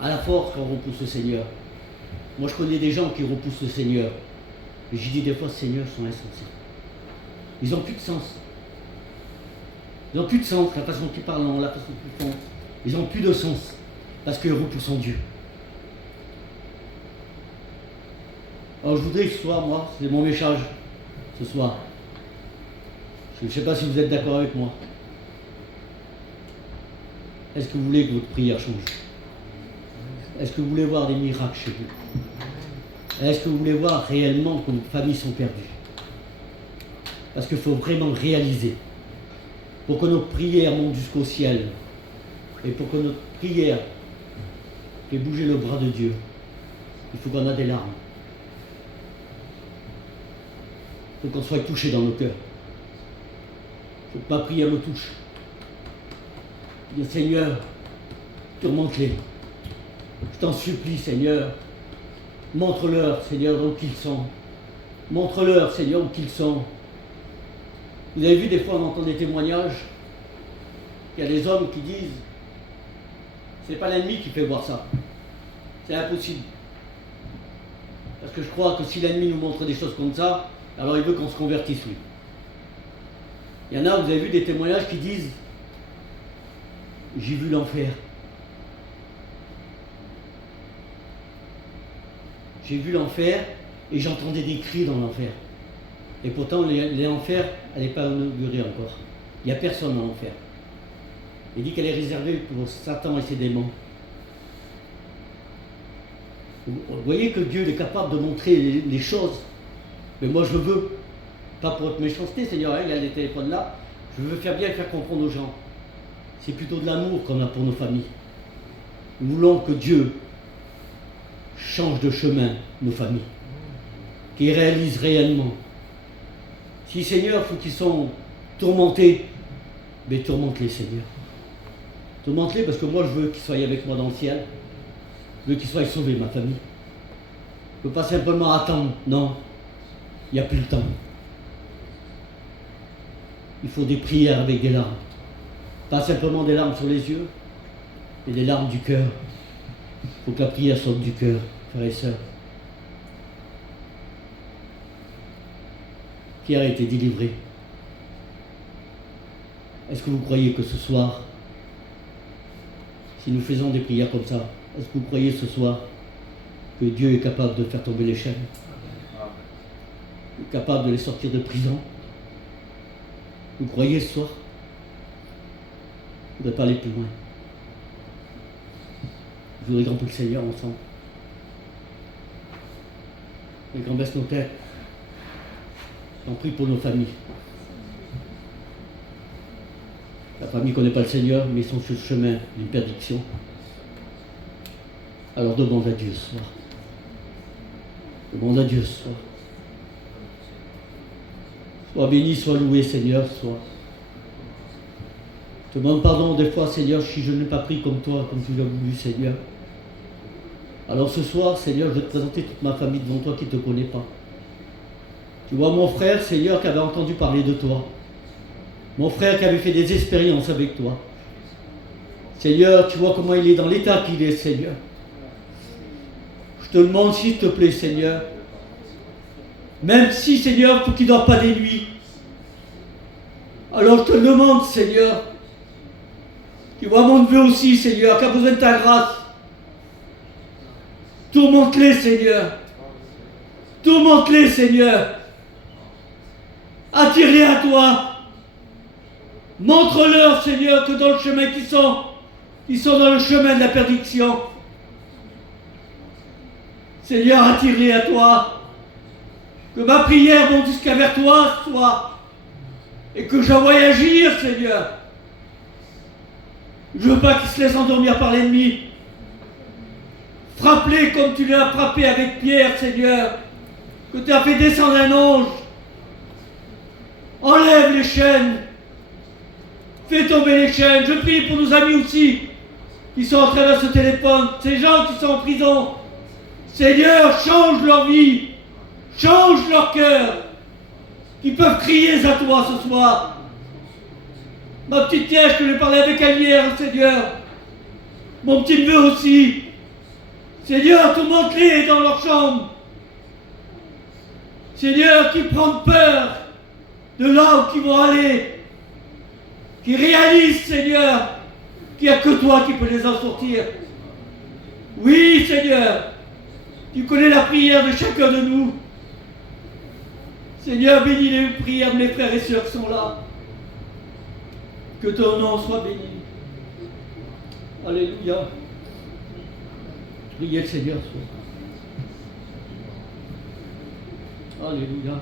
À la force, quand on repousse le Seigneur. Moi, je connais des gens qui repoussent le Seigneur. Et j'ai dit des fois, Seigneur, ils sont insensés. ils n'ont plus de sens. Ils n'ont plus de sens, la façon qu'ils parlent, la façon qu'ils font. Ils n'ont plus de sens, parce qu'ils repoussent Dieu. Alors je voudrais que ce soir, moi, c'est mon message, ce soir. Je ne sais pas si vous êtes d'accord avec moi. Est-ce que vous voulez que votre prière change? Est-ce que vous voulez voir des miracles chez vous? Est-ce que vous voulez voir réellement que nos familles sont perdues? Parce qu'il faut vraiment réaliser, pour que notre prière monte jusqu'au ciel, et pour que notre prière fait bouger le bras de Dieu, il faut qu'on ait des larmes. Il faut qu'on soit touché dans nos cœurs. Il faut que ma prière me touche. Le Seigneur, tourmente-les. Je t'en supplie, Seigneur. Montre-leur, Seigneur, où qu'ils sont. Montre-leur, Seigneur, où qu'ils sont. Vous avez vu, des fois, on entend des témoignages. Il y a des hommes qui disent, c'est pas l'ennemi qui fait voir ça. C'est impossible. Parce que je crois que si l'ennemi nous montre des choses comme ça, alors il veut qu'on se convertisse, lui. Il y en a, vous avez vu des témoignages qui disent, j'ai vu l'enfer. J'ai vu l'enfer et j'entendais des cris dans l'enfer. Et pourtant, l'enfer, elle n'est pas inaugurée encore. Il n'y a personne dans l'enfer. Il dit qu'elle est réservée pour Satan et ses démons. Vous voyez que Dieu est capable de montrer les choses. Mais moi, je veux, pas pour votre méchanceté, Seigneur, il y a les téléphones là, je veux faire bien faire comprendre aux gens. C'est plutôt de l'amour qu'on a pour nos familles. Nous voulons que Dieu change de chemin nos familles, qu'ils réalisent réellement. Si Seigneur, il faut qu'ils sont tourmentés, mais tourmente-les, Seigneur. Tourmente-les parce que moi je veux qu'ils soient avec moi dans le ciel. Je veux qu'ils soient sauvés, ma famille. Je ne peux pas simplement attendre, non. Il n'y a plus le temps. Il faut des prières avec des larmes. Pas simplement des larmes sur les yeux, mais des larmes du cœur. Il faut que la prière sorte du cœur, frères et sœurs. Pierre a été délivré. Est-ce que vous croyez que ce soir, si nous faisons des prières comme ça, est-ce que vous croyez ce soir que Dieu est capable de faire tomber les chaînes? Capable de les sortir de prison? Vous croyez ce soir? Je ne voudrais pas aller plus loin. Je voudrais qu'on prie le Seigneur ensemble. Et qu'on baisse nos têtes. On prie pour nos familles. La famille ne connaît pas le Seigneur, mais ils sont sur le chemin d'une perdition. Alors demande à Dieu ce soir. Demande à Dieu ce soir. Sois béni, sois loué, Seigneur, sois. Je te demande pardon des fois, Seigneur, si je n'ai pas pris comme toi, comme tu l'as voulu, Seigneur. Alors ce soir, Seigneur, je vais te présenter toute ma famille devant toi qui ne te connaît pas. Tu vois mon frère, Seigneur, qui avait entendu parler de toi. Mon frère qui avait fait des expériences avec toi. Seigneur, tu vois comment il est dans l'état qu'il est, Seigneur. Je te demande, s'il te plaît, Seigneur, même si, Seigneur, il faut qu'il ne dort pas des nuits. Alors je te demande, Seigneur, tu vois mon neveu aussi, Seigneur, qui a besoin de ta grâce. Tourmente-les, Seigneur. Tourmente-les, Seigneur. Attire-les à toi. Montre-leur, Seigneur, que dans le chemin qu'ils sont dans le chemin de la perdition. Seigneur, attire-les à toi. Que ma prière monte jusqu'à vers toi ce soir. Et que j'envoie agir, Seigneur. Je veux pas qu'ils se laissent endormir par l'ennemi. Frappe-les comme tu l'as frappé avec Pierre, Seigneur. Que tu as fait descendre un ange. Enlève les chaînes. Fais tomber les chaînes. Je prie pour nos amis aussi qui sont en travers ce téléphone. Ces gens qui sont en prison. Seigneur, change leur vie. Change leur cœur. Qui peuvent crier à toi ce soir. Ma petite Tiège, je l'ai parlé avec elle hier, Seigneur. Mon petit neveu aussi. Seigneur, tourmente-les dans leur chambre. Seigneur, qui prennent peur. de là où ils vont aller, qui réalisent, Seigneur, qu'il n'y a que toi qui peux les en sortir. Oui, Seigneur, tu connais la prière de chacun de nous. Seigneur, bénis les prières de mes frères et sœurs qui sont là. Que ton nom soit béni. Alléluia. Priez le Seigneur. Alléluia.